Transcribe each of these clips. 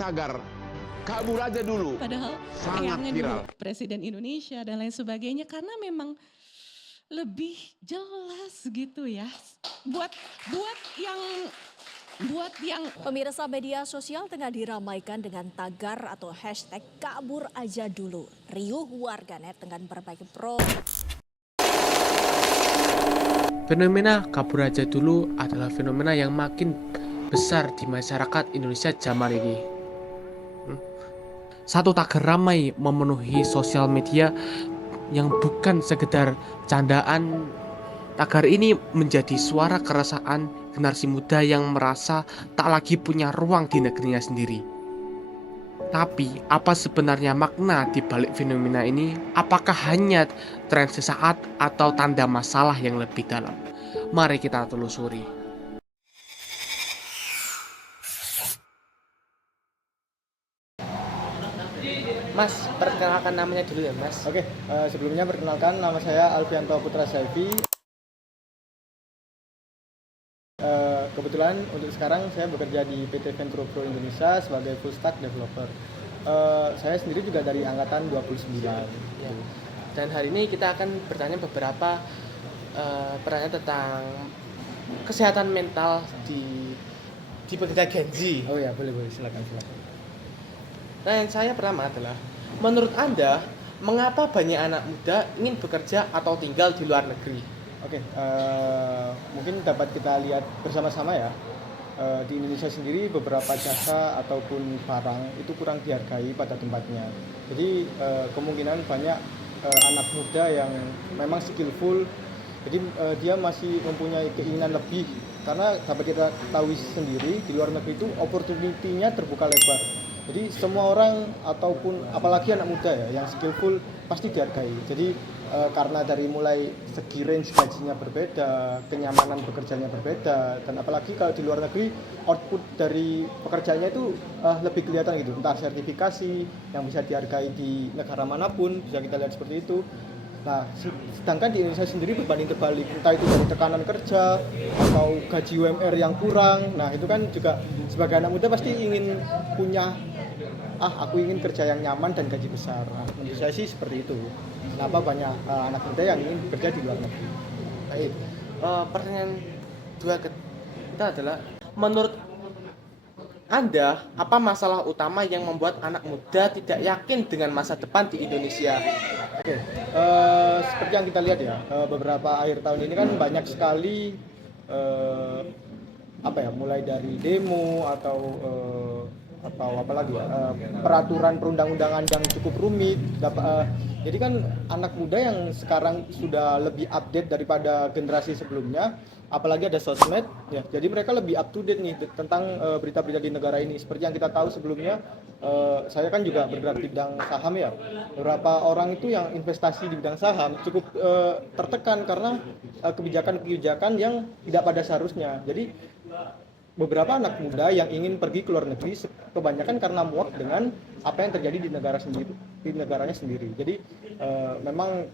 tagar kabur aja dulu Padahal sangat eyangnya viral. dulu Presiden Indonesia dan lain sebagainya, karena memang lebih jelas gitu ya. Buat yang Pemirsa, media sosial tengah diramaikan dengan tagar atau hashtag kabur aja dulu. Riuh warganet dengan berbagai pro. Fenomena kabur aja dulu adalah fenomena yang makin besar di masyarakat Indonesia zaman ini. Satu tagar ramai memenuhi sosial media yang bukan sekedar candaan. Tagar ini menjadi suara keresahan generasi muda yang merasa tak lagi punya ruang di negerinya sendiri. Tapi, apa sebenarnya makna di balik fenomena ini? Apakah hanya tren sesaat atau tanda masalah yang lebih dalam? Mari kita telusuri. Mas, perkenalkan namanya dulu ya, Mas. Oke, sebelumnya perkenalkan, nama saya Alfianto Putra Selvi. Kebetulan untuk sekarang saya bekerja di PT Venturo Pro Indonesia sebagai full stack developer. Saya sendiri juga dari angkatan 29. Ya. Dan hari ini kita akan bertanya beberapa pertanyaan tentang kesehatan mental di pekerja Gen Z. Oh ya, boleh silakan. Nah, yang saya pertama adalah, menurut Anda, mengapa banyak anak muda ingin bekerja atau tinggal di luar negeri? Oke, mungkin dapat kita lihat bersama-sama ya. Di Indonesia sendiri beberapa jasa ataupun barang itu kurang dihargai pada tempatnya. Jadi kemungkinan banyak anak muda yang memang skillful, jadi dia masih mempunyai keinginan lebih, karena dapat kita tahu sendiri di luar negeri itu opportunity-nya terbuka lebar. Jadi semua orang ataupun apalagi anak muda ya yang skillful pasti dihargai. Jadi karena dari mulai segi range gajinya berbeda, kenyamanan bekerjanya berbeda, dan apalagi kalau di luar negeri output dari pekerjaannya itu lebih kelihatan gitu, entah sertifikasi yang bisa dihargai di negara manapun, bisa kita lihat seperti itu. Nah, sedangkan di Indonesia sendiri berbanding terbalik, entah itu dari tekanan kerja atau gaji UMR yang kurang. Nah, itu kan juga sebagai anak muda pasti ingin punya, aku ingin kerja yang nyaman dan gaji besar. Nah, menurut saya sih seperti itu. Kenapa banyak anak muda yang ingin bekerja di luar negeri? Baik. Pertanyaan dua kita adalah, menurut Anda, apa masalah utama yang membuat anak muda tidak yakin dengan masa depan di Indonesia? Oke, seperti yang kita lihat ya, beberapa akhir tahun ini kan banyak sekali mulai dari demo atau apalagi ya, peraturan perundang-undangan yang cukup rumit. Jadi kan anak muda yang sekarang sudah lebih update daripada generasi sebelumnya, apalagi ada sosmed ya, jadi mereka lebih up to date nih tentang berita-berita di negara ini. Seperti yang kita tahu sebelumnya, saya kan juga bergerak di bidang saham ya. Beberapa orang itu yang investasi di bidang saham cukup tertekan karena kebijakan-kebijakan yang tidak pada seharusnya. Jadi beberapa anak muda yang ingin pergi ke luar negeri kebanyakan karena muak dengan apa yang terjadi di negaranya sendiri. Jadi memang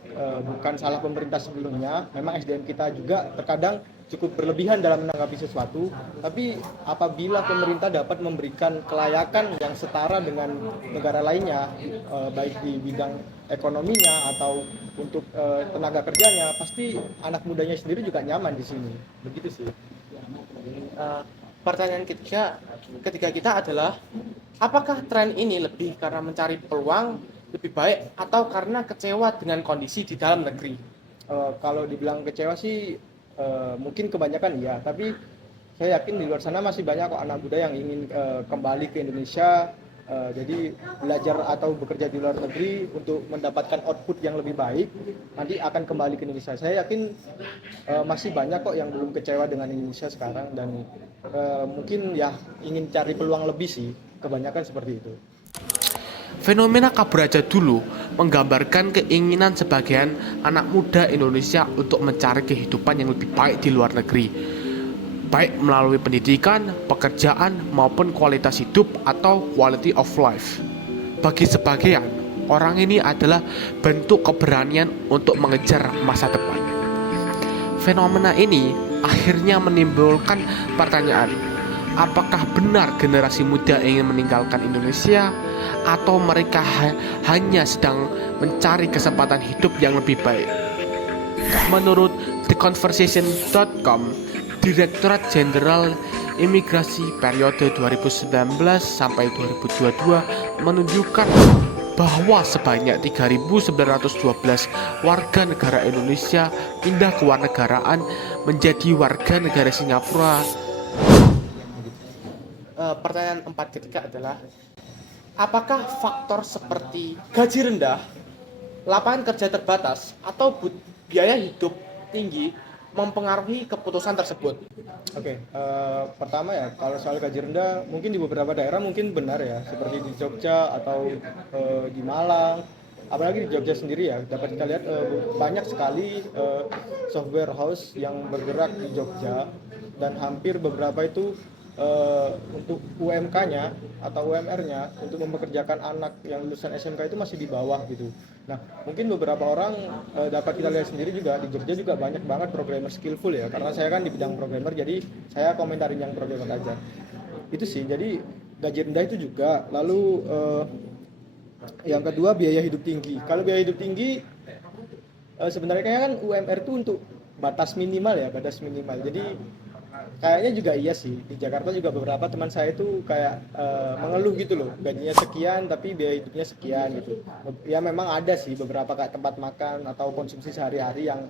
bukan salah pemerintah sebelumnya, memang SDM kita juga terkadang cukup berlebihan dalam menanggapi sesuatu, tapi apabila pemerintah dapat memberikan kelayakan yang setara dengan negara lainnya, baik di bidang ekonominya atau untuk tenaga kerjanya, pasti anak mudanya sendiri juga nyaman di sini. Begitu sih. Pertanyaan ketiga kita adalah, apakah tren ini lebih karena mencari peluang lebih baik atau karena kecewa dengan kondisi di dalam negeri? Kalau dibilang kecewa sih mungkin kebanyakan iya, tapi saya yakin di luar sana masih banyak kok anak muda yang ingin kembali ke Indonesia, jadi belajar atau bekerja di luar negeri untuk mendapatkan output yang lebih baik, nanti akan kembali ke Indonesia. Saya yakin masih banyak kok yang belum kecewa dengan Indonesia sekarang, dan mungkin ya ingin cari peluang lebih sih, kebanyakan seperti itu. Fenomena kabur aja dulu menggambarkan keinginan sebagian anak muda Indonesia untuk mencari kehidupan yang lebih baik di luar negeri, baik melalui pendidikan, pekerjaan, maupun kualitas hidup atau quality of life. Bagi sebagian, orang ini adalah bentuk keberanian untuk mengejar masa depan. Fenomena ini akhirnya menimbulkan pertanyaan, Apakah benar generasi muda ingin meninggalkan Indonesia atau mereka hanya sedang mencari kesempatan hidup yang lebih baik? Menurut theconversation.com, Direktorat Jenderal Imigrasi periode 2019 sampai 2022 menunjukkan bahwa sebanyak 3.912 warga negara Indonesia pindah kewarganegaraan menjadi warga negara Singapura. Pertanyaan 4 ketika adalah, apakah faktor seperti gaji rendah, lapangan kerja terbatas, atau biaya hidup tinggi mempengaruhi keputusan tersebut? Oke, pertama ya, kalau soal gaji rendah, mungkin di beberapa daerah mungkin benar ya, seperti di Jogja atau di Malang, apalagi di Jogja sendiri ya, dapat kita lihat banyak sekali software house yang bergerak di Jogja, dan hampir beberapa itu untuk UMK-nya atau UMR-nya untuk mempekerjakan anak yang lulusan SMK itu masih di bawah gitu. Nah, mungkin beberapa orang dapat kita lihat sendiri juga di Jogja juga banyak banget programmer skillful ya, karena saya kan di bidang programmer, jadi saya komentarin yang programmer aja. Itu sih, jadi gaji rendah itu juga. Lalu yang kedua, biaya hidup tinggi. Kalau biaya hidup tinggi sebenarnya kan UMR itu untuk batas minimal ya, batas minimal. Jadi kayaknya juga iya sih, di Jakarta juga beberapa teman saya itu kayak mengeluh gitu loh, gajinya sekian tapi biaya hidupnya sekian gitu. Ya memang ada sih beberapa kayak tempat makan atau konsumsi sehari-hari yang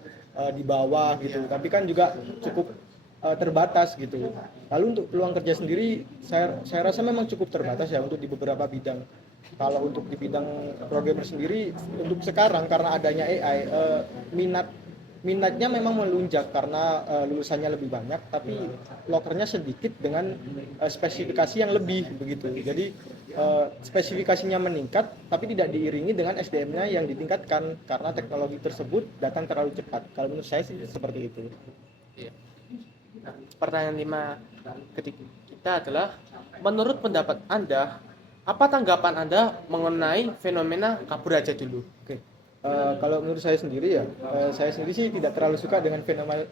di bawah gitu, tapi kan juga cukup terbatas gitu. Lalu untuk peluang kerja sendiri saya rasa memang cukup terbatas ya untuk di beberapa bidang. Kalau untuk di bidang programmer sendiri untuk sekarang karena adanya AI, minatnya memang melunjak karena lulusannya lebih banyak, tapi lokernya sedikit dengan spesifikasi yang lebih begitu. Jadi spesifikasinya meningkat, tapi tidak diiringi dengan SDM-nya yang ditingkatkan karena teknologi tersebut datang terlalu cepat. Kalau menurut saya sih seperti itu. Nah, pertanyaan 5 ketika kita adalah, menurut pendapat Anda, apa tanggapan Anda mengenai fenomena kabur aja dulu? Oke. Kalau menurut saya sendiri ya, saya sendiri sih tidak terlalu suka dengan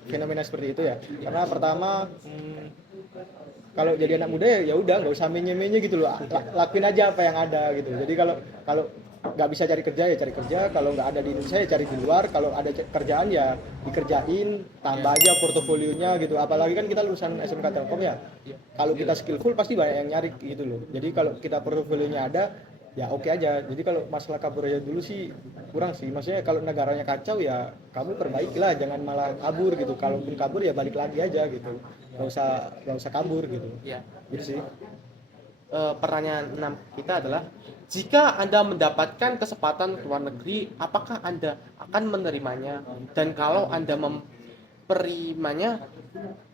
fenomena seperti itu ya. Karena pertama, kalau jadi anak muda ya udah nggak usah menye-menye gitu loh, lakuin aja apa yang ada gitu. Jadi kalau nggak bisa cari kerja ya cari kerja, kalau nggak ada di Indonesia ya cari di luar, kalau ada kerjaan ya dikerjain, tambah aja portofolionya gitu. Apalagi kan kita lulusan SMK Telkom ya, kalau kita skillful pasti banyak yang nyari gitu loh. Jadi kalau kita portofolionya ada, ya oke aja. Jadi kalau masalah kabur aja dulu sih kurang sih. Maksudnya kalau negaranya kacau ya kamu perbaikilah, jangan malah kabur gitu. Kalaupun kabur ya balik lagi aja gitu. Gak usah kabur gitu. Ya. Gitu sih. Pertanyaan 6 kita adalah, jika Anda mendapatkan kesempatan ke luar negeri, apakah Anda akan menerimanya? Dan kalau Anda menerimanya,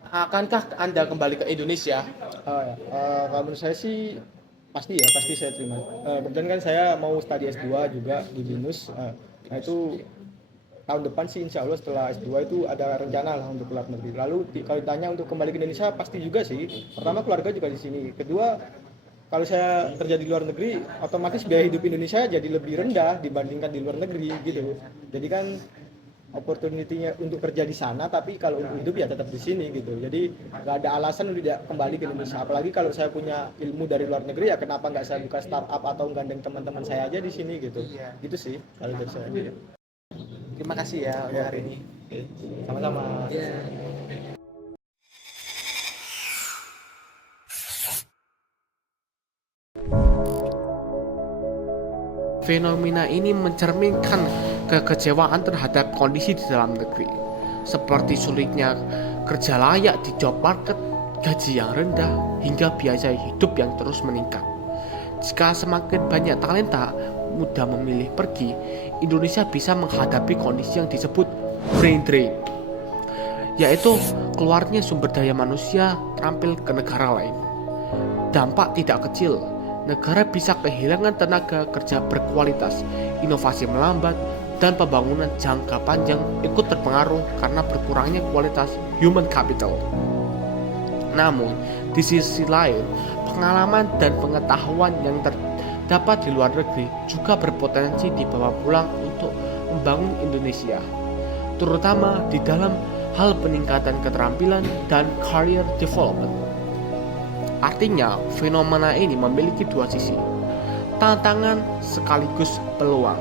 akankah Anda kembali ke Indonesia? Kalau menurut saya sih pasti saya terima. Kebetulan kan saya mau studi S2 juga di BINUS. Nah itu tahun depan sih insya Allah setelah S2 itu ada rencana lah untuk keluar negeri. Lalu kalau ditanya untuk kembali ke Indonesia pasti juga sih. Pertama keluarga juga di sini. Kedua, kalau saya kerja di luar negeri, otomatis biaya hidup Indonesia jadi lebih rendah dibandingkan di luar negeri gitu. Jadi kan opportunity-nya untuk kerja di sana, tapi kalau untuk hidup ya tetap di sini gitu. Jadi nggak ada alasan untuk tidak kembali ke Indonesia. Apalagi kalau saya punya ilmu dari luar negeri, ya kenapa nggak saya buka startup atau gandeng teman-teman saya aja di sini gitu. Gitu sih kalau dari saya. Terima kasih ya untuk hari ini. Sama-sama. Fenomena ini mencerminkan kekecewaan terhadap kondisi di dalam negeri, seperti sulitnya kerja layak di job market, gaji yang rendah, hingga biaya hidup yang terus meningkat. Jika semakin banyak talenta muda memilih pergi, Indonesia bisa menghadapi kondisi yang disebut brain drain, yaitu keluarnya sumber daya manusia terampil ke negara lain. Dampak tidak kecil, negara bisa kehilangan tenaga kerja berkualitas, inovasi melambat, dan pembangunan jangka panjang ikut terpengaruh karena berkurangnya kualitas human capital. Namun, di sisi lain, pengalaman dan pengetahuan yang terdapat di luar negeri juga berpotensi dibawa pulang untuk membangun Indonesia, terutama di dalam hal peningkatan keterampilan dan career development. Artinya, fenomena ini memiliki dua sisi, tantangan sekaligus peluang.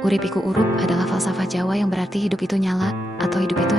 Urip iku urup adalah falsafah Jawa yang berarti hidup itu nyala atau hidup itu